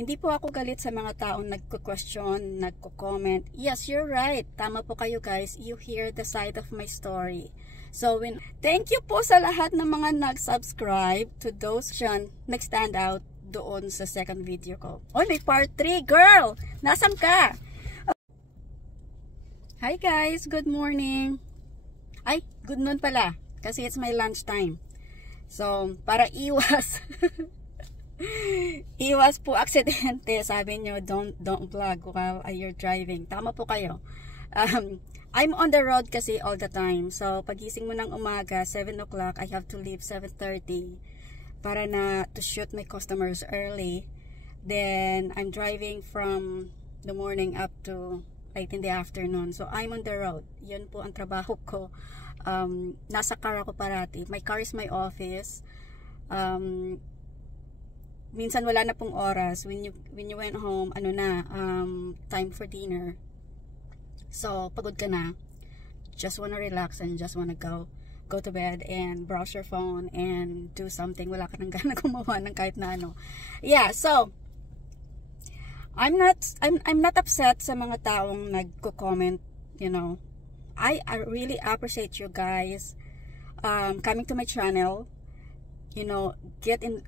Hindi po ako galit sa mga taong nagko-question, nagko-comment. Yes, you're right. Tama po kayo guys. You hear the side of my story. So, thank you po sa lahat ng mga nag-subscribe to those nag-stand out doon sa second video ko. Oh, may part 3, girl! Nasaan ka? Hi guys, good morning. Ay, good noon pala. Kasi it's my lunch time. So, para iwas. Iwas po aksidente. Sabi nyo, don't vlog while you're driving. Tama po kayo. I'm on the road kasi all the time. So, pagising mo ng umaga, 7 o'clock, I have to leave 7:30 para na to shoot my customers early. Then, I'm driving from the morning up to late in the afternoon. So, I'm on the road. Yun po ang trabaho ko. Nasa car ako parati. My car is my office. Minsan wala na pong oras when you went home, time for dinner. So pagod ka na, just wanna relax and just wanna go to bed and browse your phone and do something. Wala ka nang gana gumawa ng kahit na ano. Yeah, so I'm not upset sa mga taong nagko-comment, you know. I really appreciate you guys coming to my channel. You know, get in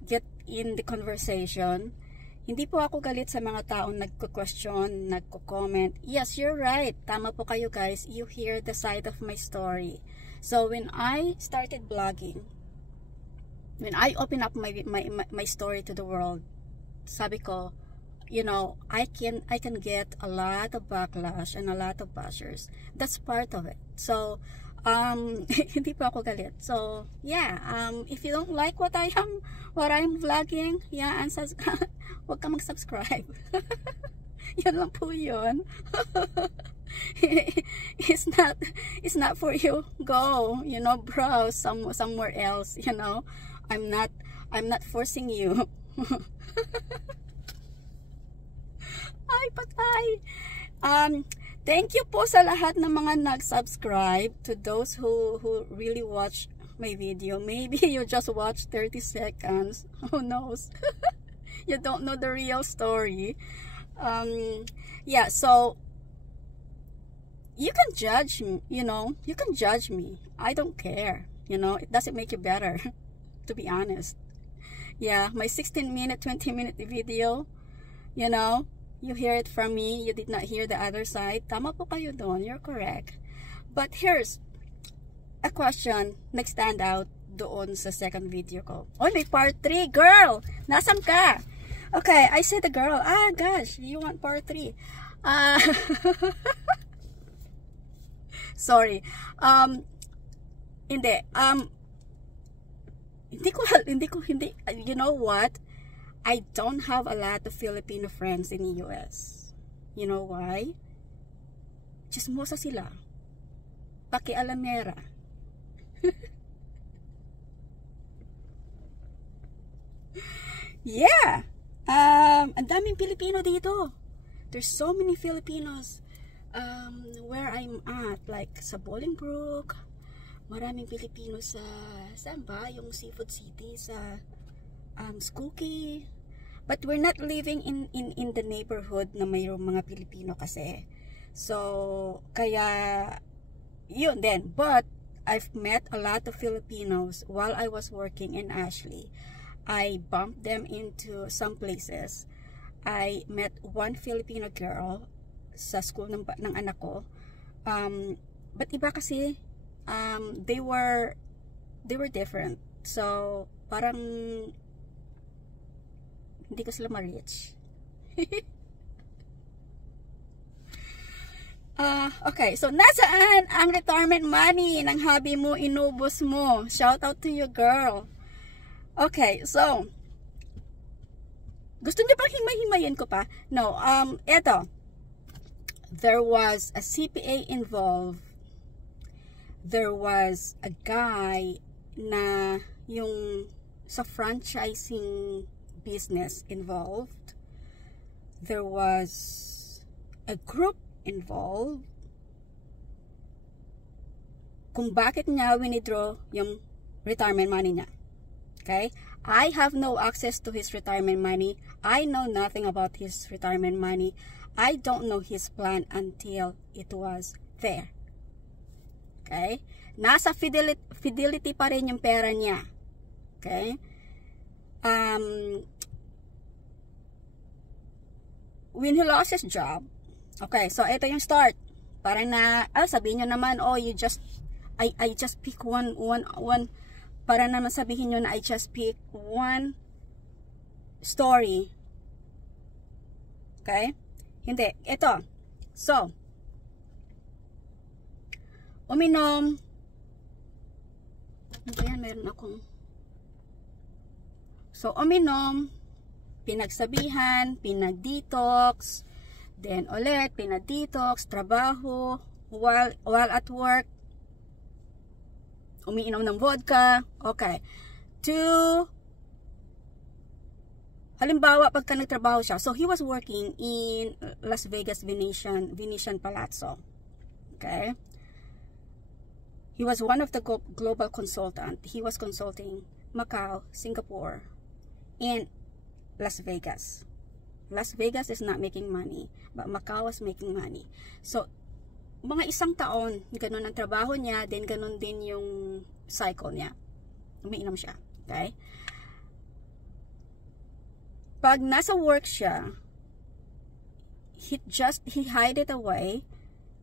the conversation. Hindi po ako galit sa mga taong nagko-question, nagko-comment. Yes, you're right. Tama po kayo guys. You hear the side of my story. So when I started blogging, when I open up my story to the world, sabi ko, you know, I can get a lot of backlash and a lot of bashers. That's part of it. So hindi pa ako galit. So yeah, if you don't like what I'm vlogging, yeah, wag ka mag-subscribe. Yan lang po yun. It's not for you. Go, you know, browse somewhere else, you know. I'm not forcing you. Ay, patay. Thank you po sa lahat ng mga nag-subscribe, to those who really watch my video. Maybe you just watch 30 seconds. Who knows? You don't know the real story. Yeah, so you can judge me, you know. You can judge me. I don't care. You know, it doesn't make you better, to be honest. Yeah, my 16-minute, 20-minute video, you know, you hear it from me, you did not hear the other side. Tama po kayo doon, you're correct. But here's a question, nag-stand out doon sa second video ko. Oh, may part 3, girl! Nasaan ka? Okay, I said the girl. Ah, gosh, you want part 3. Sorry. Hindi. You know what? I don't have a lot of Filipino friends in the US. You know why? Chismosa sila. Pakialamera. Yeah. Ang daming Pilipino dito. There's so many Filipinos where I'm at, like sa Bolingbrook. Maraming Pilipino sa saan ba? Yung Seafood City sa Skookie. But we're not living in the neighborhood na mayroong mga Pilipino kasi. So, kaya yun din. But I've met a lot of Filipinos while I was working in Ashley. I bumped them into some places. I met one Filipino girl sa school ng anak ko. But iba kasi, they were different. So, parang hindi ko sila ma-reach. Okay, so nasaan ang retirement money ng hobby mo, inubos mo? Shout out to you, girl. Okay, so gusto niyo bang himay-himayin ko pa? No, eto. There was a CPA involved. There was a guy na yung sa franchising business involved. There was a group involved. Kung bakit niya winidraw yung retirement money niya. Okay? I have no access to his retirement money. I know nothing about his retirement money. I don't know his plan until it was there. Okay? Nasa fidelity pa rin yung pera niya. Okay? When he lost his job, okay, so ito yung start. Para na, sabihin nyo naman, oh, I just pick one, para naman sabihin nyo na I just pick one story. Okay? Hindi. Ito. So, uminom. Ano ba yan? Meron akong. So, uminom. Pinagsabihan. Pinag-detox. Then, ulit. Pinag-detox. Trabaho. While at work. Umiinom ng vodka. Okay. Halimbawa, pagka nagtrabaho siya. So, he was working in Las Vegas Venetian Palazzo. Okay? He was one of the global consultant. He was consulting Macau, Singapore, and Las Vegas. Las Vegas is not making money, but Macau was making money. So, mga isang taon, ganun ang trabaho niya, then ganun din yung cycle niya. Umiinom siya. Okay? Pag nasa work siya, he hide it away.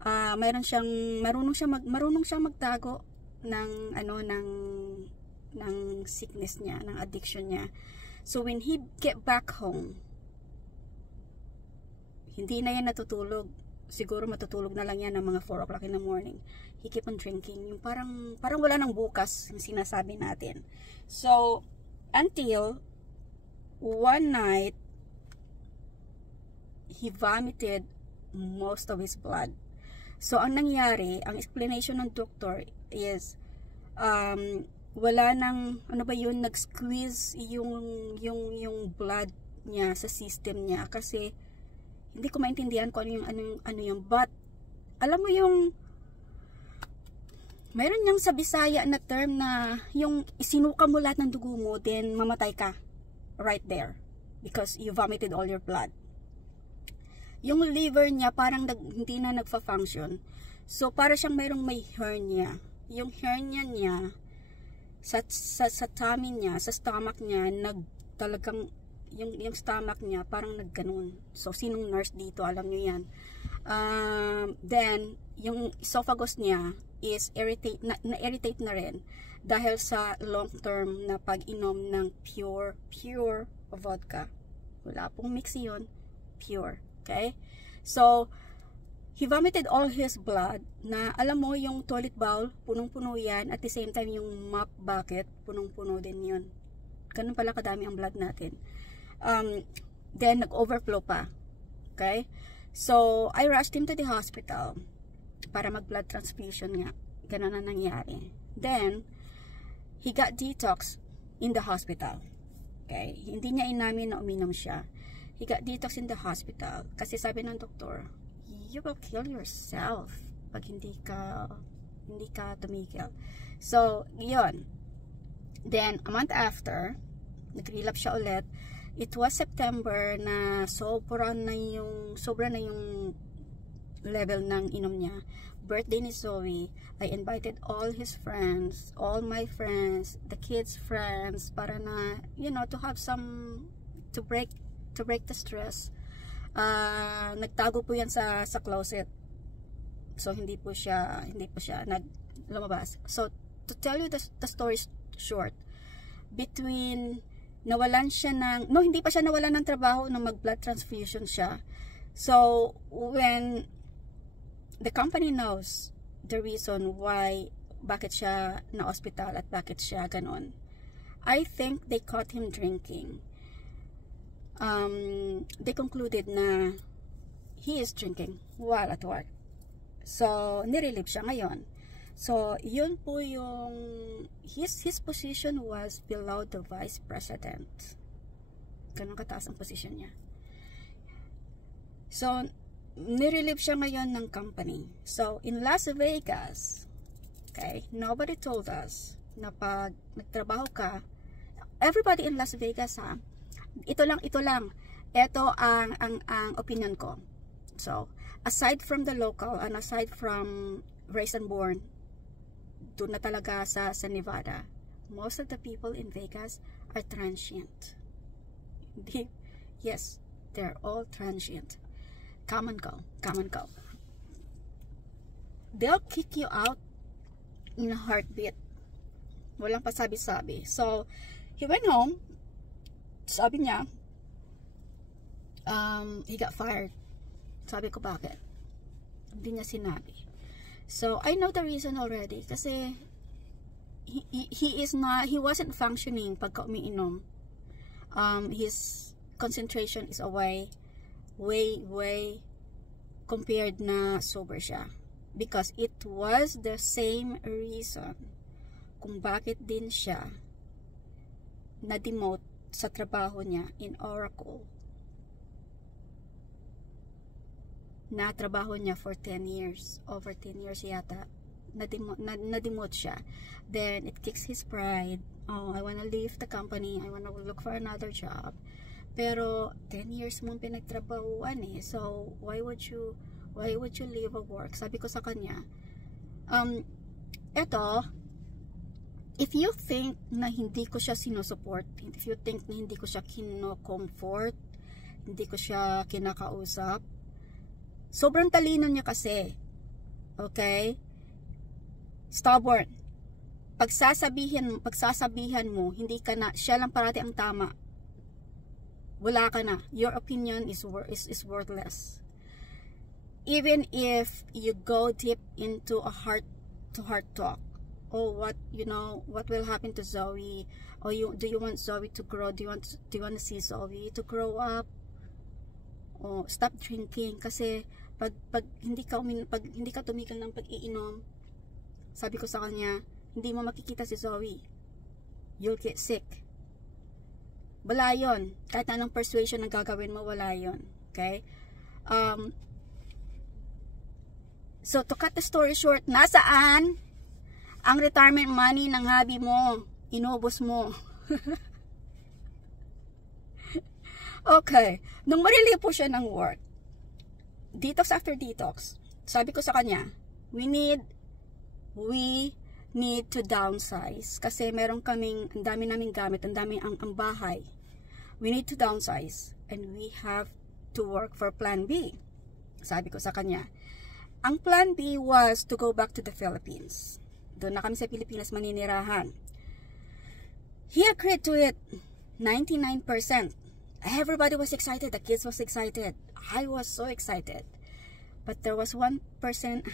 Marunong siyang magtago ng ng sickness niya, ng addiction niya. So when he get back home, hindi na yan natutulog. Siguro matutulog na lang yan ng mga 4 o'clock in the morning. He keep on drinking. Yung parang wala nang bukas, yung sinasabi natin. So until one night, he vomited most of his blood. So, ang nangyari, ang explanation ng doctor is, wala nang, nag-squeeze yung blood niya sa system niya. Kasi, hindi ko maintindihan kung ano yung, but, alam mo yung, mayroon niyang sa Bisaya na term na, yung isinuka mo lahat ng dugo mo, then mamatay ka. Right there, because you vomited all your blood. Yung liver niya parang hindi na nagfa-function. So para siyang may hernia. Yung hernia niya sa tummy niya, sa stomach niya, talagang yung stomach niya parang nagganon. So sinong nurse dito, alam niyo yan. Then yung esophagus niya is na-irritate na rin dahil sa long term na pag-inom ng pure vodka. Wala pong mix yun, pure. Okay? So, he vomited all his blood na alam mo yung toilet bowl, punong-puno yan. At the same time, yung mop bucket, punong-puno din yun. Ganun pala kadami ang blood natin. Then, nag-overflow pa. Okay? So, I rushed him to the hospital para mag-blood transfusion nga. Ganun na nangyari. Then, he got detox in the hospital. Okay? Hindi niya inamin na uminom siya. He got detox in the hospital. Kasi sabi ng doktor, you will kill yourself pag hindi ka tumigil. So, yun. Then, a month after, nag-relapse siya ulit. It was September na sobra na yung level ng inom niya. Birthday ni Zoe. I invited all his friends, all my friends, the kids' friends, para na, to have some, to break the stress. Nagtago po yan sa closet. So, hindi po siya lumabas. So, to tell you the story short, between nawalan siya hindi pa siya nawalan ng trabaho nung mag-blood transfusion siya. So, when the company knows the reason why, bakit siya na-hospital at bakit siya ganon, I think they caught him drinking. They concluded na he is drinking while at work. So, nirelieve siya ngayon. So, yun po yung his position was below the vice president. Ganun kataas ang position niya. So, nirelieve siya ngayon ng company. So, in Las Vegas, okay, nobody told us na pag nagtrabaho ka, everybody in Las Vegas, ha, ito lang. Ito ang opinion ko. So, aside from the local and aside from raised and born, doon na talaga sa Nevada, most of the people in Vegas are transient. Yes, they're all transient. Come and go. They'll kick you out in a heartbeat. Walang pasabi-sabi. So, he went home. Sabi niya, he got fired. Sabi ko, bakit? Hindi niya sinabi. So, I know the reason already. Kasi, he wasn't functioning pagka umiinom. His concentration is away, way compared na sober siya. Because it was the same reason kung bakit din siya na-demote sa trabaho niya in Oracle. Na-trabaho niya for 10 years. Over 10 years yata. Na-demote siya. Then, it kicks his pride. Oh, I wanna leave the company. I wanna look for another job. Pero, 10 years mong pinagtrabahuan eh. So, why would you leave a work? Sabi ko sa kanya, eto, if you think na hindi ko siya sinusupport, if you think na hindi ko siya kino-comfort, hindi ko siya kinakausap, sobrang talino niya kasi. Okay? Stubborn. Pagsasabihan mo, hindi ka na, siya lang parati ang tama. Wala ka na. Your opinion is worthless. Even if you go deep into a heart-to-heart talk, oh, what will happen to Zoe? Or do you want Zoe to grow? Do you want to see Zoe to grow up? Oh, stop drinking kasi pag hindi ka tumigil ng pag-iinom, sabi ko sa kanya, hindi mo makikita si Zoe. You'll get sick. Wala yun. Kahit anong persuasion na gagawin mo, wala yun. Okay? So, to cut the story short, nasaan ang retirement money ng hubby mo? Inubos mo. Okay. Nung marili po siya ng work, detox after detox, sabi ko sa kanya, we need to downsize. Kasi meron kaming, ang dami naming gamit, ang dami ang bahay. We need to downsize. And we have to work for plan B. Sabi ko sa kanya, ang plan B was to go back to the Philippines. Doon na kami sa Pilipinas maninirahan. He agreed to it. 99%. Everybody was excited. The kids was excited. I was so excited. But there was 1%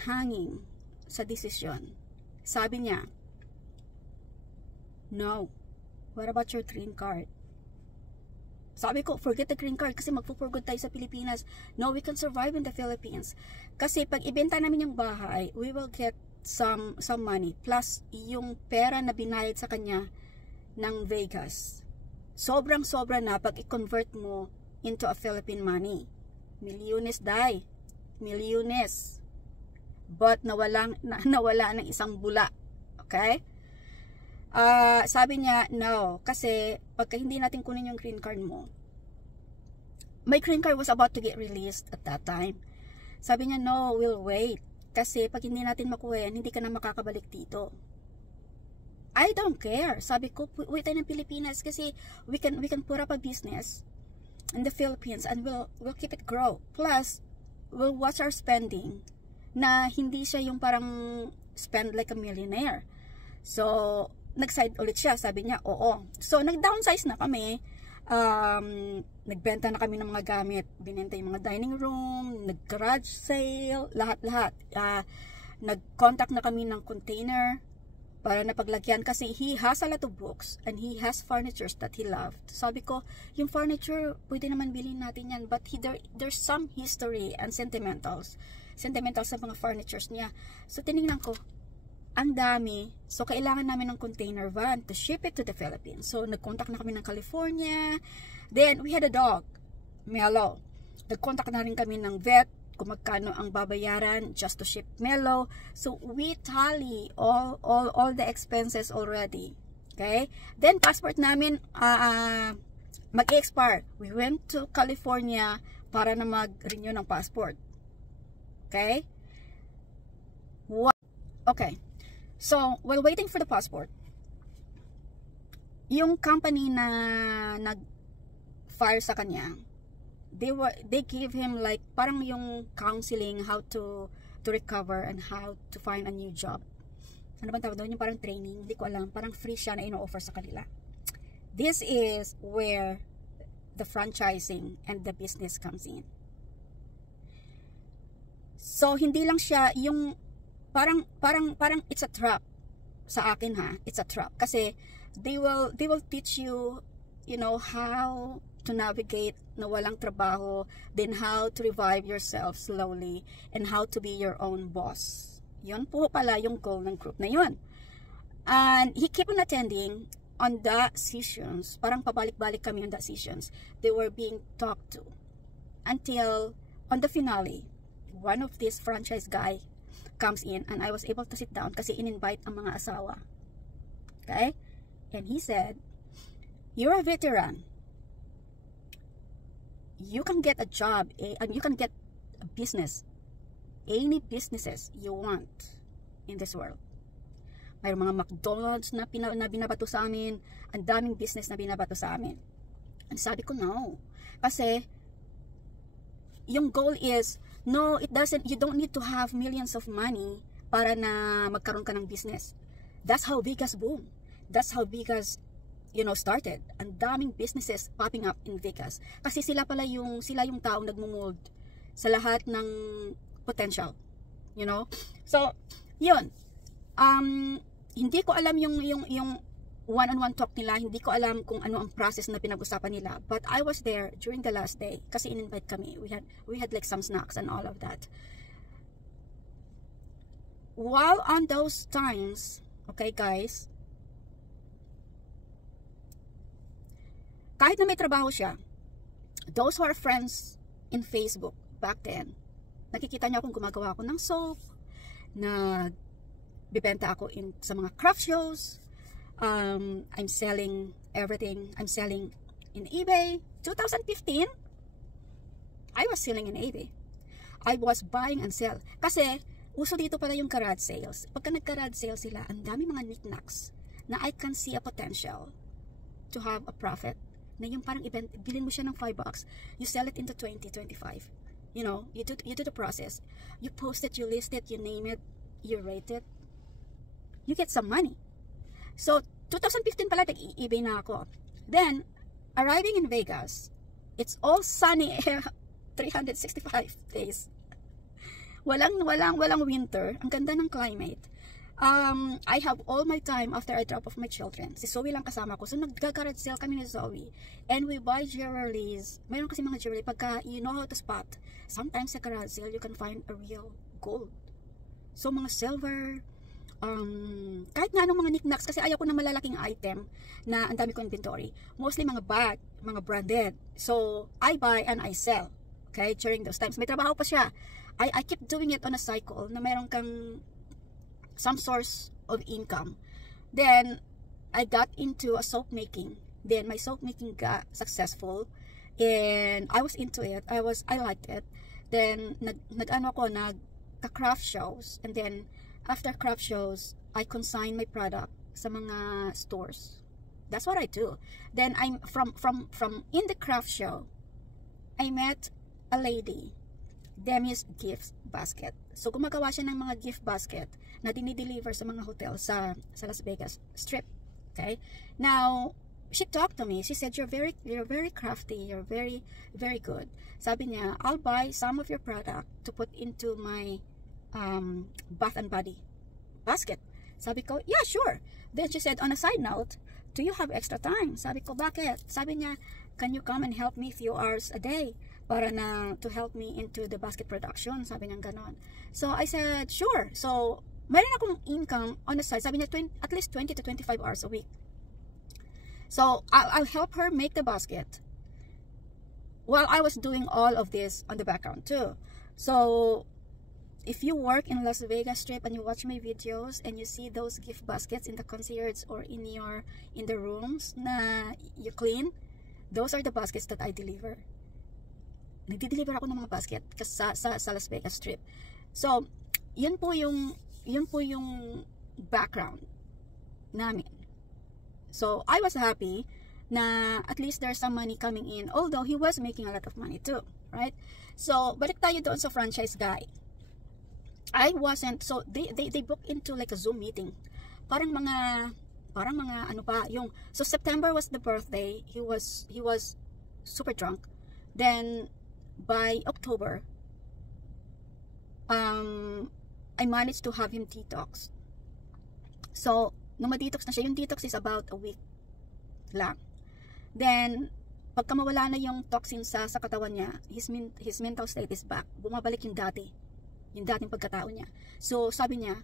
hanging sa desisyon. Sabi niya, no. What about your green card? Sabi ko, forget the green card kasi magpupurgod tayo sa Pilipinas. No, we can survive in the Philippines. Kasi pag ibenta namin yung bahay, we will get some money. Plus, yung pera na binayad sa kanya ng Vegas. Sobrang-sobra na pag i-convert mo into a Philippine money. Milyones, day. Milyones. But nawala ng isang bula. Okay? Sabi niya, no. Kasi, pagka hindi natin kunin yung green card mo, my green card was about to get released at that time. Sabi niya, no, we'll wait. Kasi, pag hindi natin makuha yan, hindi ka na makakabalik dito. I don't care. Sabi ko, wait tayo ng Pilipinas kasi we can put up a business in the Philippines and we'll keep it grow. Plus, we'll watch our spending na hindi siya yung parang spend like a millionaire. So, nag-side ulit siya. Sabi niya, oo. So, nag-downsize na kami. Nagbenta na kami ng mga gamit. Binenta yung mga dining room, nag-garage sale, lahat-lahat. Nag-contact na kami ng container para napaglagyan kasi he has a lot of books and he has furnitures that he loved. Sabi ko, yung furniture, pwede naman bilhin natin yan. But there's some history and sentimentals sa mga furnitures niya. So, tinignan ko, ang dami. So, kailangan namin ng container van to ship it to the Philippines. So, nag-contact na kami ng California. Then, we had a dog, Mellow. Nag-contact na rin kami ng vet, kung magkano ang babayaran just to ship Mellow. So, we tally all the expenses already. Okay? Then, passport namin, mag-expire. We went to California para na mag-renew ng passport. Okay? Okay. So, while waiting for the passport, yung company na nag-fire sa kanya, they gave him like parang yung counseling how to recover and how to find a new job. Ano bang tawag doon? Yung parang training, hindi ko alam, parang free siya na ino-offer sa kanila. This is where the franchising and the business comes in. So hindi lang siya yung parang it's a trap sa akin, ha. It's a trap kasi they will teach you, you know, how to navigate na walang trabaho, then how to revive yourself slowly, and how to be your own boss. Yun po pala yung goal ng group na yun. And he kept on attending on the sessions. Parang pabalik-balik kami on the sessions. They were being talked to. Until on the finale, one of this franchise guy comes in and I was able to sit down kasi in-invite ang mga asawa. Okay? And he said, "You're a veteran. You can get a job, and you can get a business. Any businesses you want in this world." Mayroong mga McDonald's na binabato sa amin, ang daming business na binabato sa amin. And sabi ko, no. Kasi yung goal is, no, you don't need to have millions of money para na magkaroon ka ng business. That's how Vegas boom. That's how Vegas, you know, started. Ang daming businesses popping up in Vegas. Kasi sila yung taong nagmumold sa lahat ng potential, you know. So yun, hindi ko alam yung one-on-one talk nila, hindi ko alam kung ano ang process na pinag-usapan nila, but I was there during the last day kasi in-invite kami. We had like some snacks and all of that. While on those times, okay guys, kahit na may trabaho siya, those who are friends in Facebook back then, nakikita niya akong gumagawa ako ng soap, bibenta ako sa mga craft shows, I'm selling everything. I'm selling in eBay. 2015, I was selling in eBay. I was buying and sell. Kasi, uso dito pala yung garage sales. Pagka nag-garage sales sila, ang dami mga knickknacks na I can see a potential to have a profit. Na yung parang bilhin mo siya ng $5, you sell it into 20, 25. You know, you do the process. You post it, you list it, you name it, you rate it. You get some money. So, 2015 pala, nag-eBay na ako. Then, arriving in Vegas, it's all sunny 365 days. Walang winter. Ang ganda ng climate. I have all my time after I drop off my children. Si Zoe lang kasama ko. So, nag-garage sale kami ni Zoe. And we buy jewelries. Mayroon kasi mga jewelry. Pagka you know how to spot, sometimes sa garage sale, you can find a real gold. So, mga silver, kahit nga anong mga knickknacks, kasi ayaw ko na malalaking item na ang dami ko inventory. Mostly mga bag, mga branded. So, I buy and I sell. Okay? During those times. May trabaho pa siya. I keep doing it on a cycle na mayroon kang some source of income. Then, I got into a soap making. Then, my soap making got successful. And I was into it. I liked it. Then, nagka-craft shows. And then, after craft shows, I consign my product sa mga stores. That's what I do. Then, I'm from in the craft show, I met a lady, Demi's Gift Basket. So, gumagawa siya ng mga gift basket na dinideliver sa mga hotel sa Las Vegas Strip. Okay? Now, she talked to me. She said, you're very crafty. You're very, very good. Sabi niya, I'll buy some of your product to put into my Bath and Body basket. Sabi ko, yeah, sure. Then she said, on a side note, do you have extra time? Sabi ko, bakit? Sabi niya, can you come and help me few hours a day para na to help me into the basket production? Sabi niya ganon. So I said, sure. So mayroon akong income on the side. Sabi niya, at least 20 to 25 hours a week. So I'll help her make the basket while I was doing all of this on the background too. So if you work in Las Vegas Strip and you watch my videos and you see those gift baskets in the concierge or in the rooms na you clean, those are the baskets that I deliver. Nagdi-deliver ako ng mga basket sa Las Vegas Strip. So, yun po yung background namin. So, I was happy na at least there's some money coming in, although he was making a lot of money too, right? So, balik tayo doon sa franchise guy. I wasn't, so they booked into like a Zoom meeting. Parang mga ano pa, so September was the birthday. He was super drunk. Then by October, I managed to have him detox. So, nung ma-detox na siya, yung detox is about a week lang. Then, pagka mawala na yung toxin sa katawan niya, his mental state is back. Bumabalik yung dating pagkatao niya. So, sabi niya,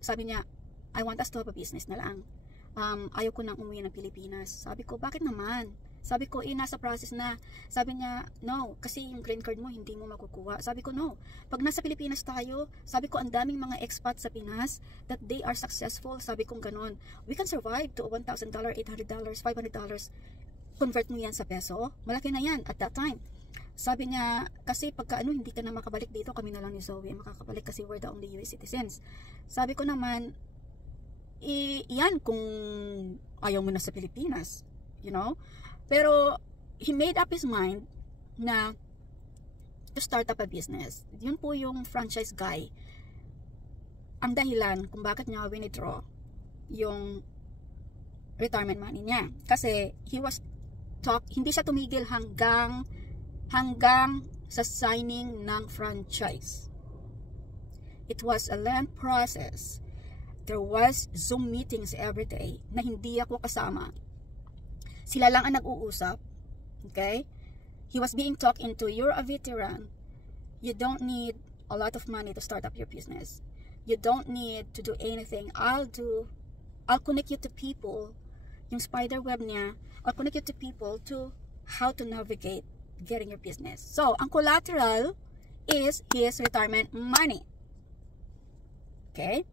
sabi niya, I want us to have a business na lang. Ayaw ko nang umuwi ng Pilipinas. Sabi ko, bakit naman? Sabi ko, nasa process na. Sabi niya, no, kasi yung green card mo, hindi mo makukuha. Sabi ko, no. Pag nasa Pilipinas tayo, sabi ko, ang daming mga expats sa Pinas that they are successful. Sabi ko, ganon. We can survive to $1,000, $800, $500. Convert mo yan sa peso. Malaki na yan at that time. Sabi niya, kasi pagka hindi ka na makabalik dito, kami na lang ni Zoe makakabalik kasi we're the only US citizens. Sabi ko naman, yan kung ayaw mo na sa Pilipinas, you know? Pero, he made up his mind na to start up a business. Yun po yung franchise guy. Ang dahilan kung bakit niya withdraw yung retirement money niya. Kasi, hindi siya tumigil hanggang sa signing ng franchise. It was a lengthy process. There was Zoom meetings every day na hindi ako kasama. Sila lang ang nag-uusap. Okay? He was being talked into, you're a veteran. You don't need a lot of money to start up your business. You don't need to do anything. I'll connect you to people. Yung spider web niya, I'll connect you to people to how to navigate getting your business. So, ang collateral is his retirement money. Okay?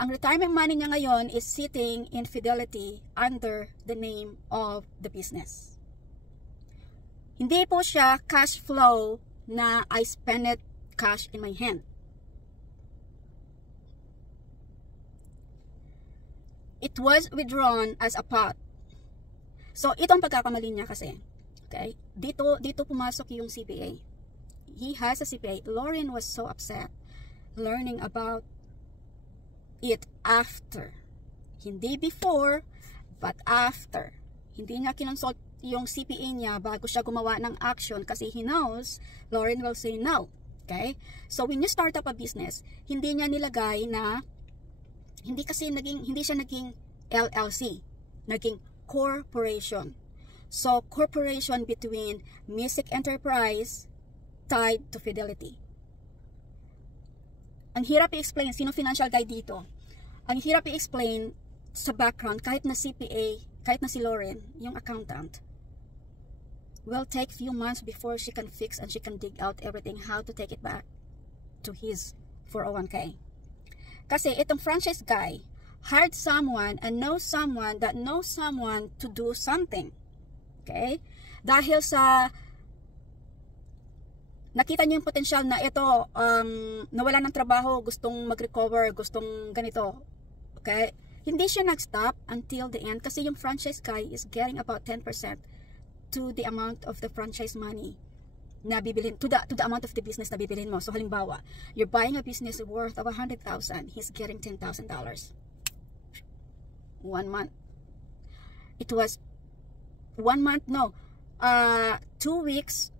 Ang retirement money niya ngayon is sitting in Fidelity under the name of the business. Hindi po siya cash flow na I spend it cash in my hand. It was withdrawn as a pot. So, itong pagkakamali niya kasi. Okay? Dito pumasok yung CPA. He has a CPA. Lauren was so upset learning about it after. Hindi before, but after. Hindi niya kinonsult yung CPA niya bago siya gumawa ng action kasi he knows Lauren will say no. Okay? So, when you start up a business, hindi niya nilagay na hindi siya naging LLC. Naging corporation. So, corporation between Music Enterprise tied to Fidelity. Ang hirap i-explain, sino financial guy dito? Ang hirap i-explain sa background, kahit na CPA, kahit na si Lauren, yung accountant, will take few months before she can fix and she can dig out everything, how to take it back to his 401k. Kasi itong franchise guy hired someone and knows someone that knows someone to do something. Okay? Dahil sa nakita niyo yung potential na ito, nawala ng trabaho, gustong mag-recover, gustong ganito. Okay? Hindi siya nag-stop until the end kasi yung franchise guy is getting about 10% to the amount of the franchise money na bibilhin, to the amount of the business na bibilhin mo. So, halimbawa, you're buying a business worth of $100,000, he's getting $10,000. 1 month. It was 1 month, no, 2 weeks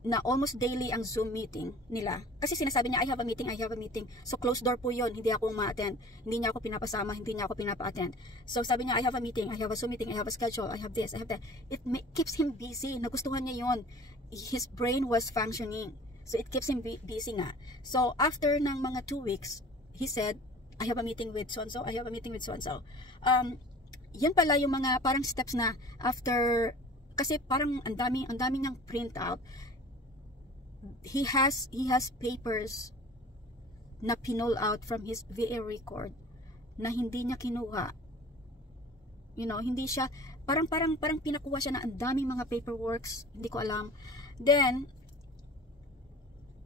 na almost daily ang Zoom meeting nila. Kasi sinasabi niya, I have a meeting. So, closed door po yun. Hindi ako ma-attend. Hindi niya ako pinapasama. Hindi niya ako pinapa-attend. So, sabi niya, I have a meeting. I have a Zoom meeting. I have a schedule. I have this. I have that. It keeps him busy. Nagustuhan niya yun. His brain was functioning. So, it keeps him busy nga. So, after ng mga 2 weeks, he said, I have a meeting with so-and-so. I have a meeting with so-and-so. Yan pala yung mga parang steps na after, kasi parang ang dami niyang print out. he has papers na pinull out from his VA record na hindi niya kinuha. You know, hindi siya parang pinakuha siya na ang daming mga paperworks, hindi ko alam. Then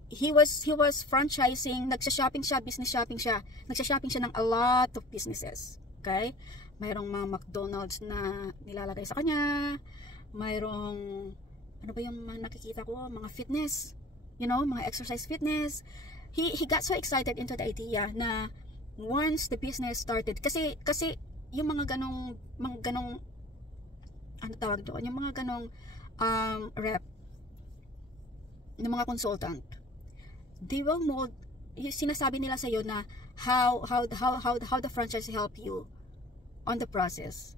he was franchising, nagsha-shopping siya, business shopping siya. Nagsha-shopping siya ng a lot of businesses. Okay? Mayroong mga McDonald's na nilalagay sa kanya. Mayroong ano ba yung nakikita ko, mga fitness, you know, mga exercise fitness. He got so excited into the idea na once the business started, kasi yung mga ganong ano tawag doon, yung mga ganong rep ng mga consultant, they will mold, sinasabi nila sa iyo na how the franchise help you on the process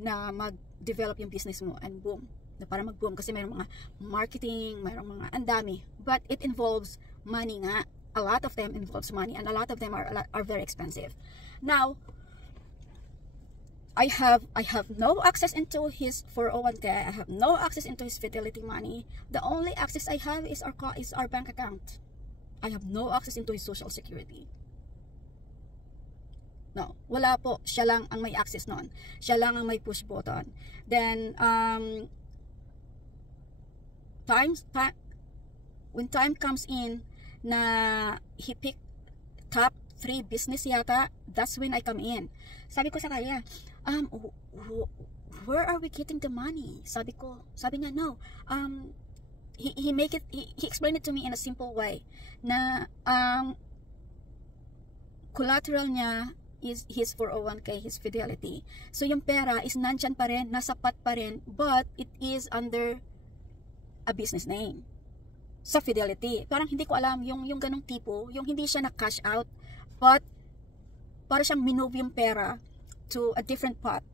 na mag-develop yung business mo, and boom, na para mag-boom kasi mayroong mga marketing, mayroong mga andami, but it involves money nga. A lot of them involves money, and a lot of them are very expensive. Now, I have no access into his 401k. I have no access into his fidelity money. The only access I have is our bank account. I have no access into his social security. No, wala po. Siya lang ang may access noon. Siya lang ang may push button. Then when time comes in na he picked top 3 business yata, that's when I come in. Sabi ko sa kanya, where are we getting the money? Sabi niya, no, he explained it to me in a simple way na collateral niya is his 401k, his fidelity. So yung pera is nandyan pa rin, nasapat pa rin, but it is under a business name sa fidelity. Parang hindi ko alam yung ganong tipo, yung hindi siya na cash out, but para siyang minove yung pera to a different pot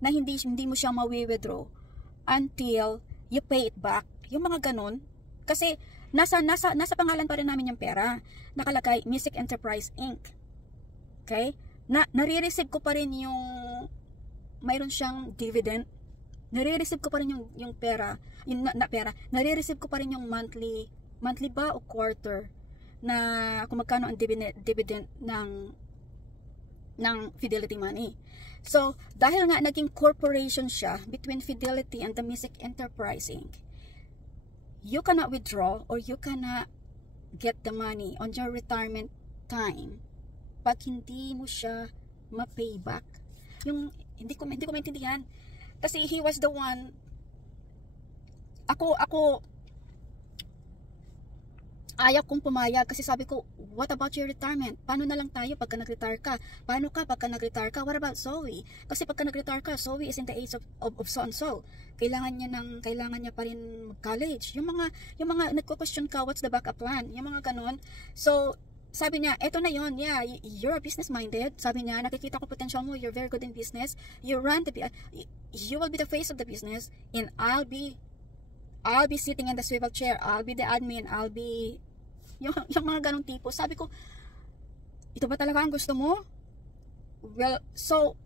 na hindi mo siya mawi-withdraw until you pay it back. Yung mga ganon, kasi nasa pangalan pa rin namin yung pera, nakalagay Music Enterprise Inc. Okay? Nare-receive ko pa rin yung mayroon siyang dividend, nare-receive ko pa rin yung pera, nare-receive ko pa rin yung monthly ba o quarter na kung magkano ang dividend ng Fidelity Money. So, dahil nga naging corporation siya between Fidelity and the Music Enterprise Inc., you cannot withdraw or you cannot get the money on your retirement time pag hindi mo siya ma-payback. Yung hindi ko maintindihan. Kasi he was the one, ako ayaw kong pumayag kasi sabi ko, what about your retirement? Paano na lang tayo pagka nag-retire ka? Paano ka pagka nag-retire ka? What about Zoe? Kasi pagka nag-retire ka, Zoe is in the age of so and so. Kailangan niya pa rin mag-college. Yung mga nagko-question ka, what's the backup plan? Yung mga ganon. So, sabi niya, eto na yon, yeah, you're a business minded. Sabi niya, nakikita ko potential mo, you're very good in business. You will be the face of the business, and I'll be sitting in the swivel chair. I'll be the admin. I'll be yung mga ganong tipo. Sabi ko, ito ba talaga ang gusto mo? Well, so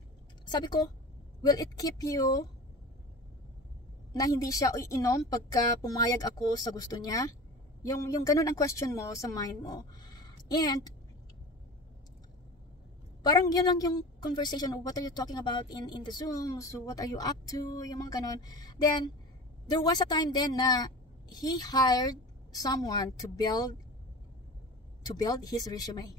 sabi ko, will it keep you na hindi siya iinom pagka pumayag ako sa gusto niya? Yung ganon ang question mo sa mind mo. And parang yun lang yung conversation of what are you talking about in the Zoom, so what are you up to, yung mga ganon. Then there was a time then na he hired someone to build his resume.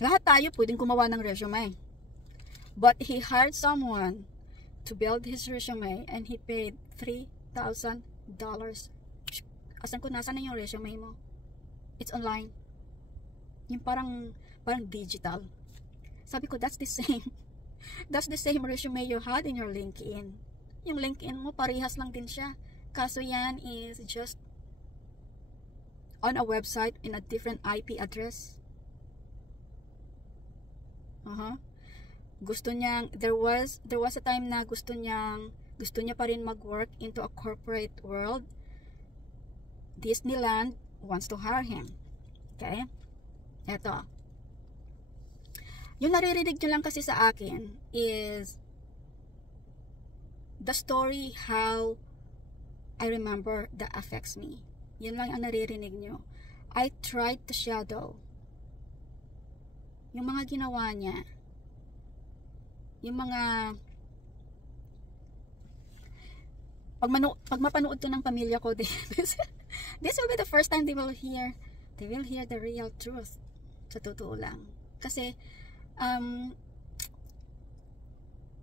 Lahat tayo pwedeng gumawa ng resume, but he hired someone to build his resume and he paid $3,000. Asan ko, nasa na yung resume mo? It's online. Yung parang digital. Sabi ko, that's the same resume you had in your LinkedIn. Yung LinkedIn mo, parehas lang din siya. Kaso yan is just on a website in a different IP address. Gusto niyang, there was a time na gusto niya pa rin mag-work into a corporate world. Disneyland wants to hire him. Okay? Eto. Yung naririnig nyo lang kasi sa akin is the story how I remember that affects me. Yun lang ang naririnig nyo. I tried to shadow yung mga ginawa niya, yung mga pag mapanood to ng pamilya ko, this will be the first time they will hear the real truth. Sa totoo lang. Kasi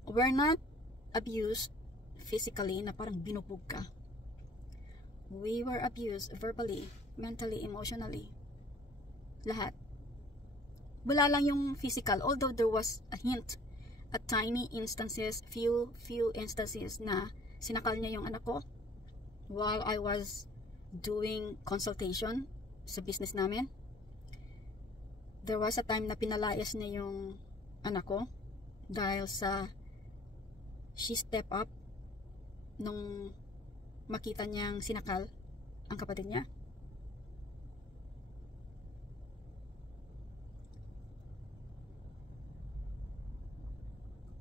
we're not abused physically na parang binubog ka. We were abused verbally, mentally, emotionally. Lahat. Wala lang yung physical, although there was a hint at tiny instances, few instances na sinakal niya yung anak ko while I was doing consultation sa business namin. There was a time na pinalayas niya yung anak ko dahil sa she step up nung makita niyang sinakal ang kapatid niya.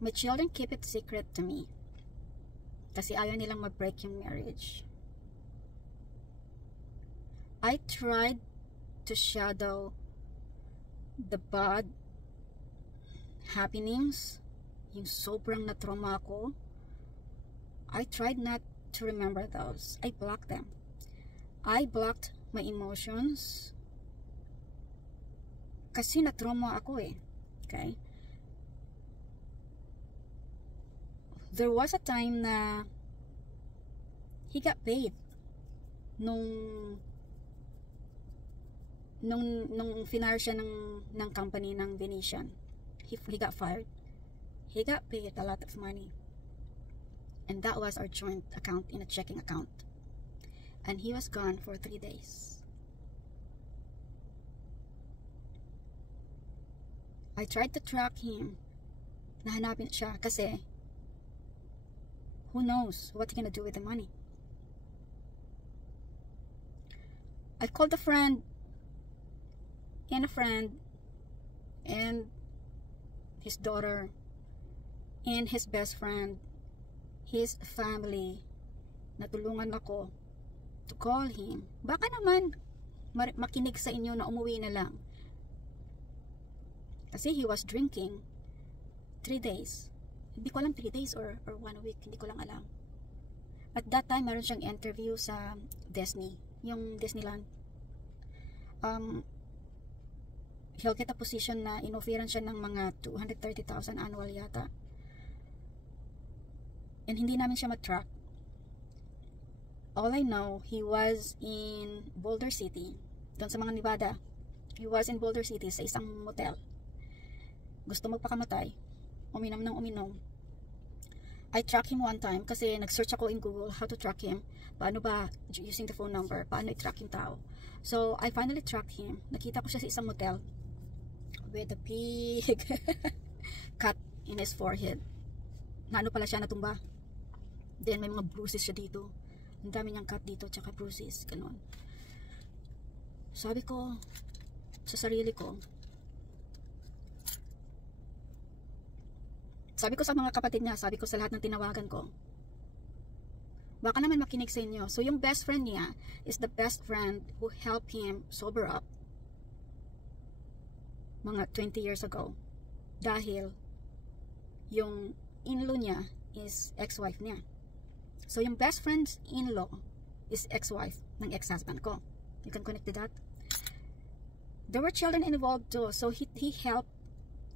My children keep it secret to me kasi ayaw nilang mag-break yung marriage. I tried to shadow the bad happenings, yung sobrang na-trauma ako. I tried not to remember those. I blocked them. I blocked my emotions kasi na-trauma ako eh. Okay? There was a time na he got paid nung finire siya ng company ng Venetian. He got fired. He got paid a lot of money. And that was our joint account in a checking account. And he was gone for 3 days. I tried to track him. Nahanapin siya kasi who knows what he's gonna do with the money. I called a friend and his daughter and his best friend, his family. Natulungan ako to call him. Baka naman makinig sa inyo na umuwi na lang. Kasi he was drinking 3 days. Hindi ko alam 3 days or 1 week. Hindi ko lang alam. At that time, meron siyang interview sa Disney. Yung Disneyland. He'll get a position na in-offeran siya ng mga 230,000 annual yata. And hindi namin siya matrack. All I know, he was in Boulder City. Doon sa mga Nevada. He was in Boulder City sa isang motel. Gusto magpakamatay. Uminom ng uminom. I tracked him one time kasi nag-search ako in Google how to track him. Paano ba using the phone number? Paano i-track yung tao? So, I finally tracked him. Nakita ko siya sa isang motel with a big cut in his forehead. Naano pala siya, natumba. Then, may mga bruises siya dito. Ang dami niyang cut dito, tsaka bruises. Ganun. Sabi ko sa sarili ko, sabi ko sa mga kapatid niya, sabi ko sa lahat ng tinawagan ko, baka naman makinig sa inyo. So, yung best friend niya is the best friend who helped him sober up mga 20 years ago. Dahil yung in-law niya is ex-wife niya. So, yung best friend's in-law is ex-wife ng ex-husband ko. You can connect to that. There were children involved too. So, he helped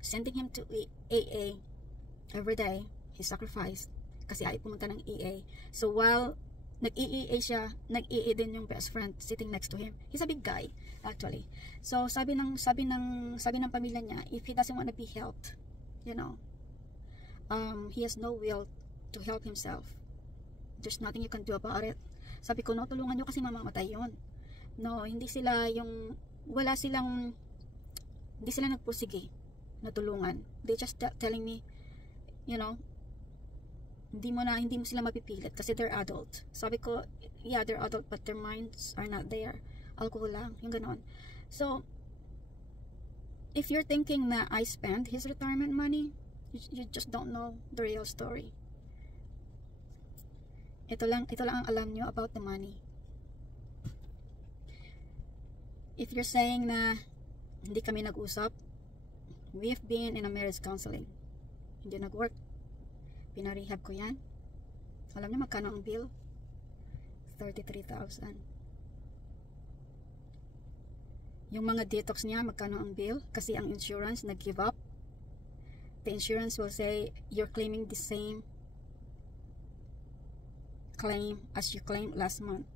sending him to AA every day. He sacrificed kasi ayaw pumunta ng EA. So while nag-EA siya, nag-EA din yung best friend sitting next to him. He's a big guy actually. So sabi ng pamilya niya, if he doesn't want to be helped, you know, he has no will to help himself. There's nothing you can do about it. Sabi ko, no, tulungan nyo kasi mamamatay yun. No, hindi sila nagpursige na tulungan. They just telling me, you know, hindi mo sila mapipilit kasi they're adult. Sabi ko, yeah, they're adult but their minds are not there. Alcohol lang, yung ganon. So, if you're thinking na I spent his retirement money, you just don't know the real story. Ito lang ang alam nyo about the money. If you're saying na hindi kami nag-usap, we've been in a marriage counseling. Hindi nag-work. Pinarehab ko yan. Alam niyo magkano ang bill? 33,000. Yung mga detox niya, magkano ang bill? Kasi ang insurance nag-give up. The insurance will say, you're claiming the same claim as you claimed last month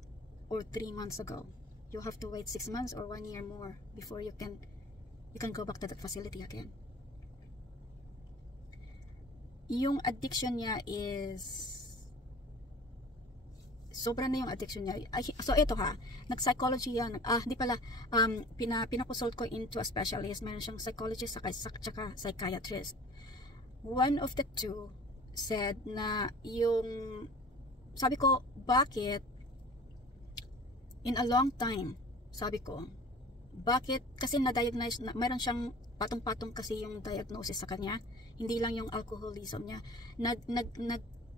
or 3 months ago. You have to wait 6 months or 1 year more before you can go back to that facility again. Yung addiction niya is sobra na yung addiction niya. So ito ha, nag-psychology yan. Di pala, pinakonsult ko into a specialist. Meron siyang psychologist saka psychiatrist. One of the two said na yung, sabi ko, bakit in a long time, sabi ko, bakit, kasi na-diagnose, mayroon siyang patong-patong kasi yung diagnosis sa kanya, hindi lang yung alcoholism niya,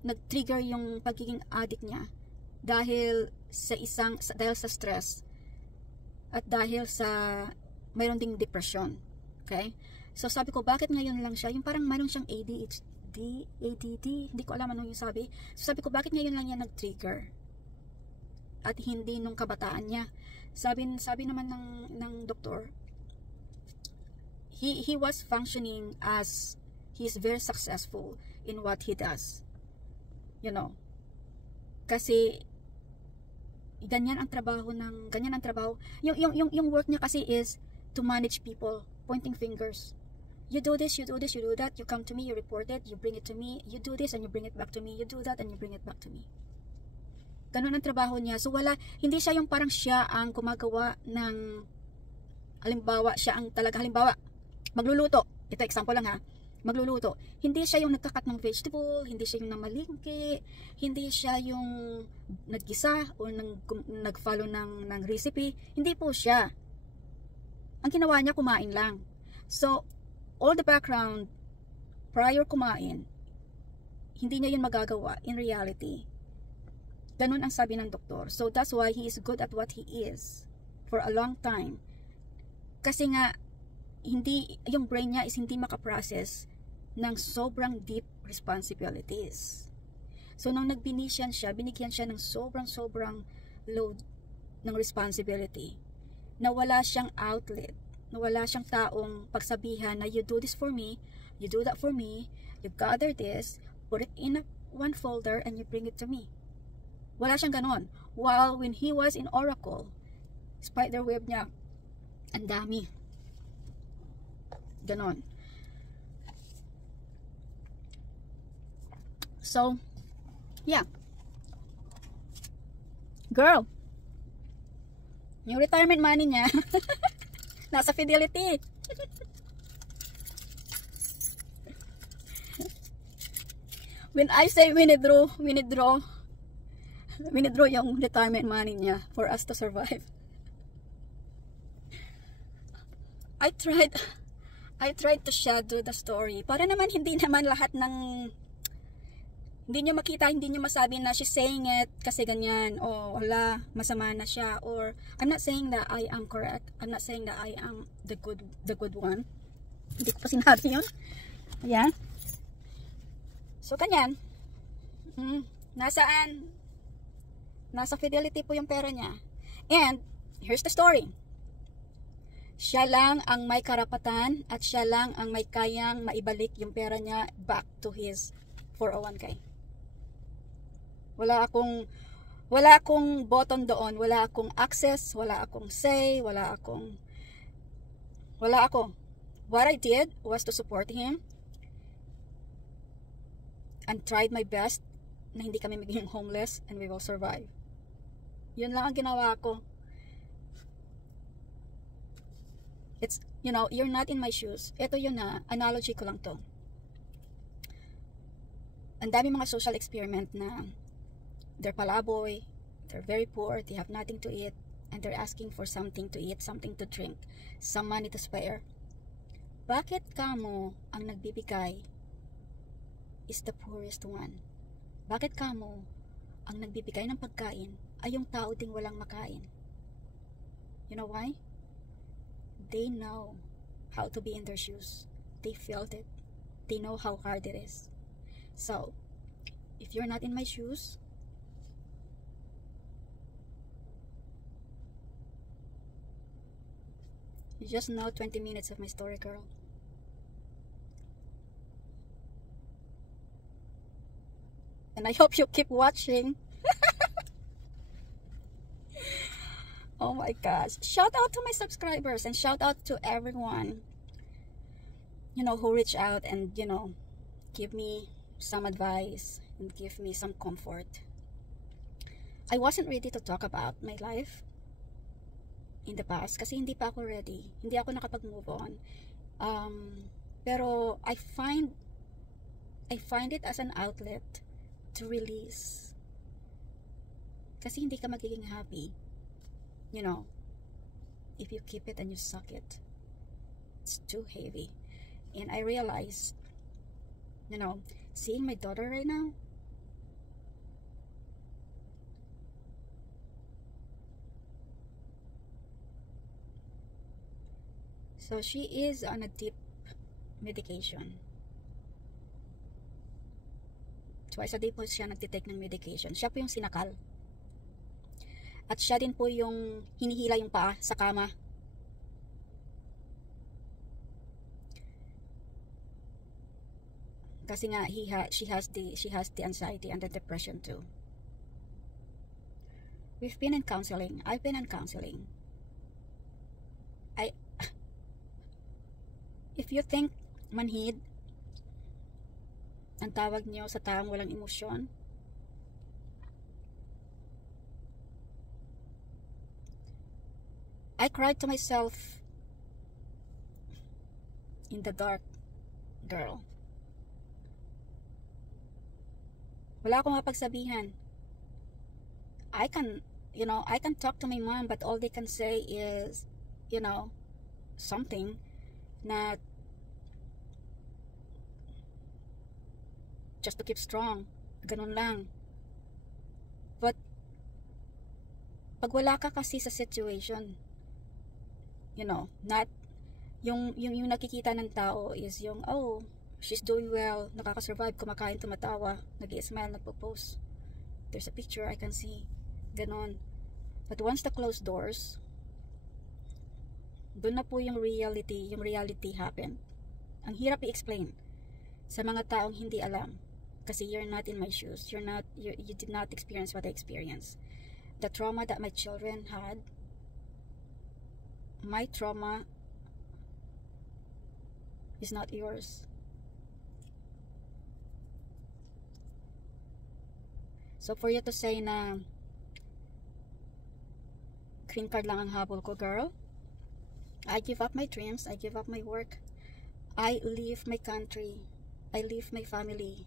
nag-trigger yung pagiging addict niya dahil sa stress at dahil sa mayroon ding depression. Okay? So sabi ko, bakit ngayon lang siya, yung parang mayroon siyang ADD, hindi ko alam ano yung sabi. So sabi ko, bakit ngayon lang yan nag-trigger at hindi nung kabataan niya? Sabi naman ng doktor, he was functioning as he's very successful in what he does, you know, kasi ganyan ang trabaho yung work niya kasi is to manage people, pointing fingers. You do this, you do this, you do that, you come to me, you report it, you bring it to me, you do this and you bring it back to me, you do that and you bring it back to me. Ganun ang trabaho niya. So hindi siya yung parang siya ang gumagawa ng, halimbawa, magluluto. Ito example lang ha. Magluluto. Hindi siya yung nagkakat ng vegetable, hindi siya yung namalingki, hindi siya yung naggisa o nag-follow ng recipe. Hindi po siya. Ang ginawa niya, kumain lang. So, all the background prior kumain, hindi niya yun magagawa in reality. Ganun ang sabi ng doktor. So that's why he is good at what he is for a long time. Kasi nga, yung brain niya is hindi makaprocess ng sobrang deep responsibilities. So nung binigyan siya ng sobrang load ng responsibility, na wala siyang outlet, na wala siyang taong pagsabihan na you do this for me, you do that for me, you gather this, put it in one folder and you bring it to me. Wala siyang ganon. While when he was in Oracle, spider web niya, ang dami. Ganon. So, yeah. Girl, yung retirement money niya, nasa Fidelity. When I say withdraw yung retirement money niya for us to survive. I tried to shadow the story para naman hindi naman lahat ng hindi nyo makita, hindi nyo masabi na she's saying it kasi ganyan, o wala, masama na siya, or I'm not saying that I am correct, I'm not saying that I am the good one. Hindi ko pa sinabi yun. Ayan. So ganyan. Nasaan? Nasa Fidelity po yung pera niya. And, here's the story. Siya lang ang may karapatan at siya lang ang may kayang maibalik yung pera niya back to his 401k. Wala akong button doon. Wala akong access. Wala akong say. Wala ako. What I did was to support him and tried my best na hindi kami maging homeless and we will survive. Yun lang ang ginawa ko. It's, you know, you're not in my shoes. Ito yun na, analogy ko lang to. Ang dami mga social experiment na they're palaboy, they're very poor, they have nothing to eat, and they're asking for something to eat, something to drink, some money to spare. Bakit kamo ang nagbibigay is the poorest one? Bakit kamo ang nagbibigay ng pagkain ay yung tao ding walang makain. You know why? They know how to be in their shoes. They felt it. They know how hard it is. So, if you're not in my shoes, you just know 20 minutes of my story, girl. And I hope you keep watching. Oh my gosh. Shout out to my subscribers and shout out to everyone, you know, who reach out and, you know, give me some advice and give me some comfort. I wasn't ready to talk about my life in the past kasi hindi pa ako ready. Hindi ako nakapag-move on. Pero I find it as an outlet to release. Kasi hindi ka magiging happy, you know, if you keep it and you suck it. It's too heavy. And I realized, you know, seeing my daughter right now, so she is on a deep medication. Twice a day po siya nagtitake ng medication. Siya po yung sinakal. At siya din po yung hinihila yung paa sa kama. Kasi nga she has the anxiety and the depression too. We've been in counseling. I've been in counseling. If you think manhid ang tawag niyo sa taong walang emosyon, I cried to myself in the dark, girl. Wala akong mapagsabihan. I can talk to my mom, but all they can say is, you know, something na just to keep strong. Ganun lang. But pag wala ka kasi sa situation, you know, not yung nakikita ng tao is yung, oh, she's doing well, nakaka-survive, kumakain, tumatawa, nag-i-smile, nagpo-post, there's a picture I can see, ganon. But once the closed doors, doon na po yung reality happened. Ang hirap i-explain sa mga taong hindi alam kasi you're not in my shoes, you did not experience what I experienced. The trauma that my children had, my trauma is not yours. So for you to say na green card lang ang habol ko, girl, I give up my dreams, I give up my work, I leave my country, I leave my family.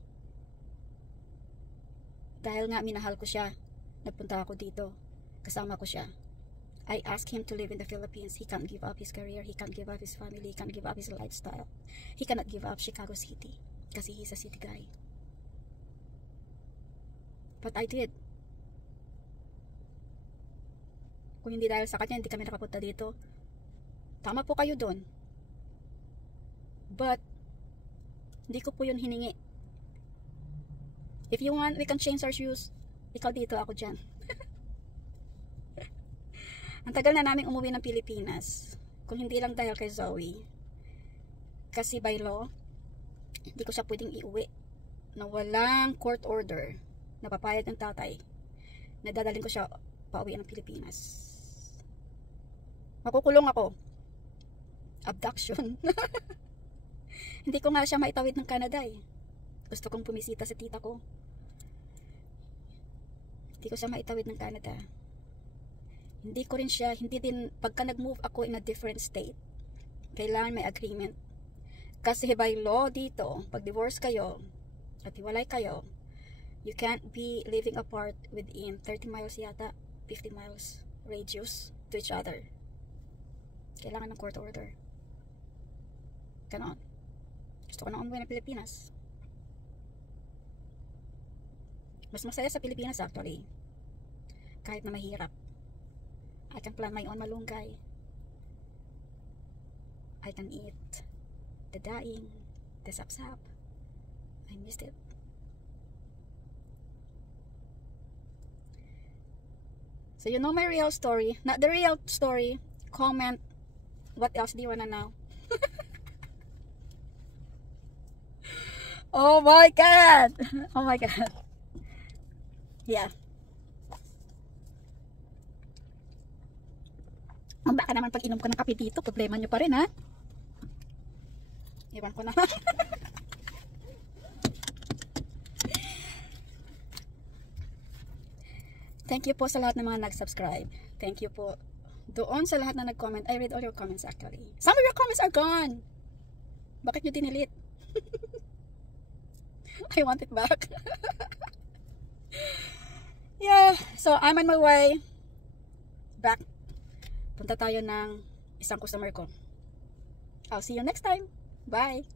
Dahil nga minahal ko siya, nagpunta ako dito, kasama ko siya. I asked him to live in the Philippines. He can't give up his career, he can't give up his family, he can't give up his lifestyle. He cannot give up Chicago City kasi he's a city guy. But I did. Kung hindi dahil sa kanya, hindi kami nakapunta dito. Tama po kayo doon. But hindi ko po yun hiningi. If you want, we can change our shoes. Ikaw dito, ako dyan. Ang tagal na namin umuwi ng Pilipinas. Kung hindi lang dahil kay Zoe. Kasi by law, hindi ko siya pwedeng iuwi na walang court order na papayag ng tatay na dadalhin ko siya pauwi ng Pilipinas. Makukulong ako. Abduction. Hindi ko nga siya maitawid ng Canada eh. Gusto kong pumisita sa tita ko. Hindi ko siya maitawid ng Canada. Hindi ko rin siya, hindi din, pagka nag-move ako in a different state, kailangan may agreement. Kasi by law dito, pag divorce kayo, at hiwalay kayo, you can't be living apart within 30 miles yata, 50 miles radius to each other. Kailangan ng court order. Ganon. Gusto ko na umuwi ng Pilipinas. Mas masaya sa Pilipinas actually. Kahit na mahirap. I can plan my own malunggay. I can eat the daing, the sapsap. I missed it. So you know my real story. Not the real story. Comment. What else do you wanna know? Oh my God! Oh my God. Yeah. Ang baka naman pag inom ko ng kape dito, problema nyo pa rin, ha? Iwan ko na. Thank you po sa lahat ng mga nag-subscribe. Thank you po doon sa lahat na nag-comment. I read all your comments actually. Some of your comments are gone. Bakit nyo dinilit? I want it back. Yeah, so I'm on my way back. Punta tayo ng isang customer ko. I'll see you next time. Bye!